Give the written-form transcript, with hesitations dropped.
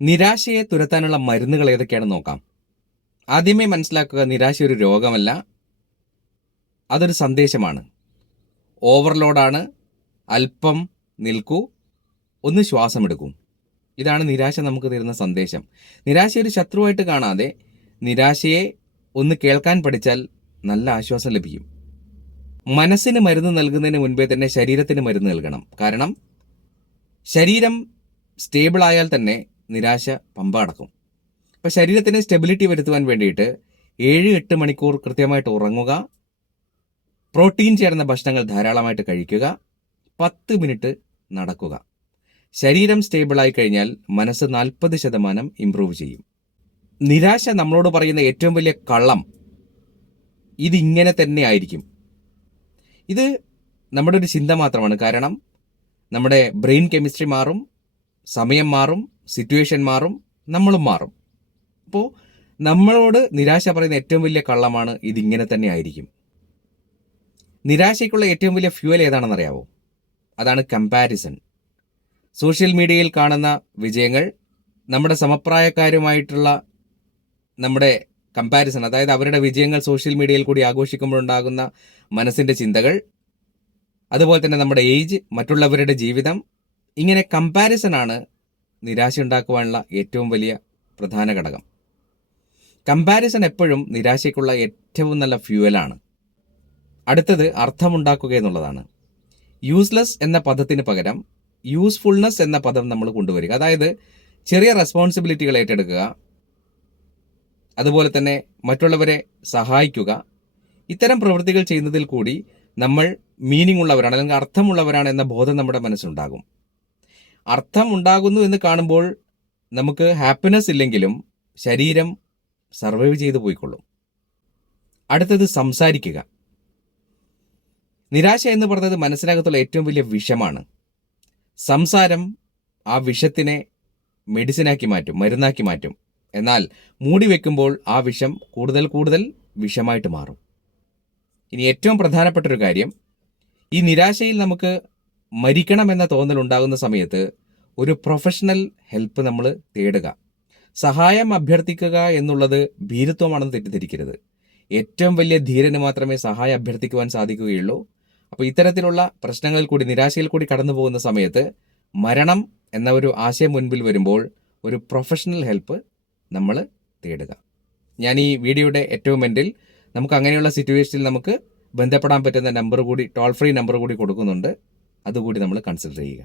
നിരാശയെ തുരത്താനുള്ള മരുന്നുകൾ ഏതൊക്കെയാണെന്ന് നോക്കാം. ആദ്യമേ മനസ്സിലാക്കുക, നിരാശ ഒരു രോഗമല്ല, അതൊരു സന്ദേശമാണ്. ഓവർലോഡാണ്. അല്പം നിൽക്കൂ, ഒന്ന് ശ്വാസമെടുക്കൂ. ഇതാണ് നിരാശ നമുക്ക് തരുന്ന സന്ദേശം. നിരാശ ഒരു ശത്രുവായിട്ട് കാണാതെ നിരാശയെ ഒന്ന് കേൾക്കാൻ പഠിച്ചാൽ നല്ല ആശ്വാസം ലഭിക്കും. മനസ്സിന് മരുന്ന് നൽകുന്നതിന് മുൻപേ തന്നെ ശരീരത്തിന് മരുന്ന് നൽകണം. കാരണം ശരീരം സ്റ്റേബിൾ ആയാൽ തന്നെ നിരാശ പമ്പ അടക്കും. അപ്പോൾ ശരീരത്തിന് സ്റ്റെബിലിറ്റി വരുത്തുവാൻ വേണ്ടിയിട്ട് 7-8 മണിക്കൂർ കൃത്യമായിട്ട് ഉറങ്ങുക, പ്രോട്ടീൻ ചേർന്ന ഭക്ഷണങ്ങൾ ധാരാളമായിട്ട് കഴിക്കുക, 10 മിനിറ്റ് നടക്കുക. ശരീരം സ്റ്റേബിളായി കഴിഞ്ഞാൽ മനസ്സ് 40% ഇംപ്രൂവ് ചെയ്യും. നിരാശ നമ്മളോട് പറയുന്ന ഏറ്റവും വലിയ കള്ളം ഇതിങ്ങനെ തന്നെ ആയിരിക്കും. ഇത് നമ്മുടെ ഒരു ചിന്ത മാത്രമാണ്. കാരണം നമ്മുടെ ബ്രെയിൻ കെമിസ്ട്രി മാറും, സമയം മാറും, സിറ്റുവേഷൻ മാറും, നമ്മളും മാറും. അപ്പോൾ നമ്മളോട് നിരാശ പറയുന്ന ഏറ്റവും വലിയ കള്ളമാണ് ഇതിങ്ങനെ തന്നെ ആയിരിക്കും. നിരാശയ്ക്കുള്ള ഏറ്റവും വലിയ ഫ്യൂവൽ ഏതാണെന്നറിയാവോ? അതാണ് കമ്പാരിസൺ. സോഷ്യൽ മീഡിയയിൽ കാണുന്ന വിജയങ്ങൾ, നമ്മുടെ സമപ്രായക്കാരുമായിട്ടുള്ള നമ്മുടെ കമ്പാരിസൺ, അതായത് അവരുടെ വിജയങ്ങൾ സോഷ്യൽ മീഡിയയിൽ കൂടി ആഘോഷിക്കുമ്പോഴുണ്ടാകുന്ന മനസ്സിൻ്റെ ചിന്തകൾ, അതുപോലെ തന്നെ നമ്മുടെ ഏജ്, മറ്റുള്ളവരുടെ ജീവിതം, ഇങ്ങനെ കമ്പാരിസണാണ് നിരാശ ഉണ്ടാക്കുവാനുള്ള ഏറ്റവും വലിയ പ്രധാന ഘടകം. കമ്പാരിസൺ എപ്പോഴും നിരാശയ്ക്കുള്ള ഏറ്റവും നല്ല ഫ്യൂവലാണ്. അടുത്തത് അർത്ഥമുണ്ടാക്കുക എന്നുള്ളതാണ്. യൂസ്ലെസ് എന്ന പദത്തിന് പകരം യൂസ്ഫുൾനെസ് എന്ന പദം നമ്മൾ കൊണ്ടുവരിക. അതായത് ചെറിയ റെസ്പോൺസിബിലിറ്റികൾ ഏറ്റെടുക്കുക, അതുപോലെ തന്നെ മറ്റുള്ളവരെ സഹായിക്കുക. ഇത്തരം പ്രവൃത്തികൾ ചെയ്യുന്നതിൽ കൂടി നമ്മൾ മീനിങ് ഉള്ളവരാണ്, അല്ലെങ്കിൽ അർത്ഥമുള്ളവരാണ് എന്ന ബോധം നമ്മുടെ മനസ്സിലുണ്ടാകും. അർത്ഥം ഉണ്ടാകുന്നു എന്ന് കാണുമ്പോൾ നമുക്ക് ഹാപ്പിനെസ് ഇല്ലെങ്കിലും ശരീരം സർവൈവ് ചെയ്തു പോയിക്കൊള്ളും. അടുത്തത് സംസാരിക്കുക. നിരാശ എന്ന് പറയുന്നത് മനസ്സിനകത്തുള്ള ഏറ്റവും വലിയ വിഷമാണ്. സംസാരം ആ വിഷത്തിനെ മെഡിസിനാക്കി മാറ്റും, മരുന്നാക്കി മാറ്റും. എന്നാൽ മൂടി വെക്കുമ്പോൾ ആ വിഷം കൂടുതൽ കൂടുതൽ വിഷമായിട്ട് മാറും. ഇനി ഏറ്റവും പ്രധാനപ്പെട്ടൊരു കാര്യം, ഈ നിരാശയിൽ നമുക്ക് മരിക്കണമെന്ന തോന്നൽ ഉണ്ടാകുന്ന സമയത്ത് ഒരു പ്രൊഫഷണൽ ഹെൽപ്പ് നമ്മൾ തേടുക. സഹായം അഭ്യർത്ഥിക്കുക എന്നുള്ളത് ഭീരുത്വമാണെന്ന് തെറ്റിദ്ധരിക്കരുത്. ഏറ്റവും വലിയ ധീരന് മാത്രമേ സഹായം അഭ്യർത്ഥിക്കുവാൻ സാധിക്കുകയുള്ളൂ. അപ്പോൾ ഇത്തരത്തിലുള്ള പ്രശ്നങ്ങളിൽ കൂടി, നിരാശയിൽ കൂടി കടന്നു പോകുന്ന സമയത്ത് മരണം എന്ന ഒരു ആശയം മുൻപിൽ വരുമ്പോൾ ഒരു പ്രൊഫഷണൽ ഹെൽപ്പ് നമ്മൾ തേടുക. ഞാൻ ഈ വീഡിയോയുടെ ഏറ്റവും എൻഡിൽ നമുക്ക് അങ്ങനെയുള്ള സിറ്റുവേഷനിൽ നമുക്ക് ബന്ധപ്പെടാൻ പറ്റുന്ന നമ്പർ കൂടി, ടോൾ ഫ്രീ നമ്പർ കൂടി കൊടുക്കുന്നുണ്ട്. അതുകൂടി നമ്മൾ കൺസിഡർ ചെയ്യുക.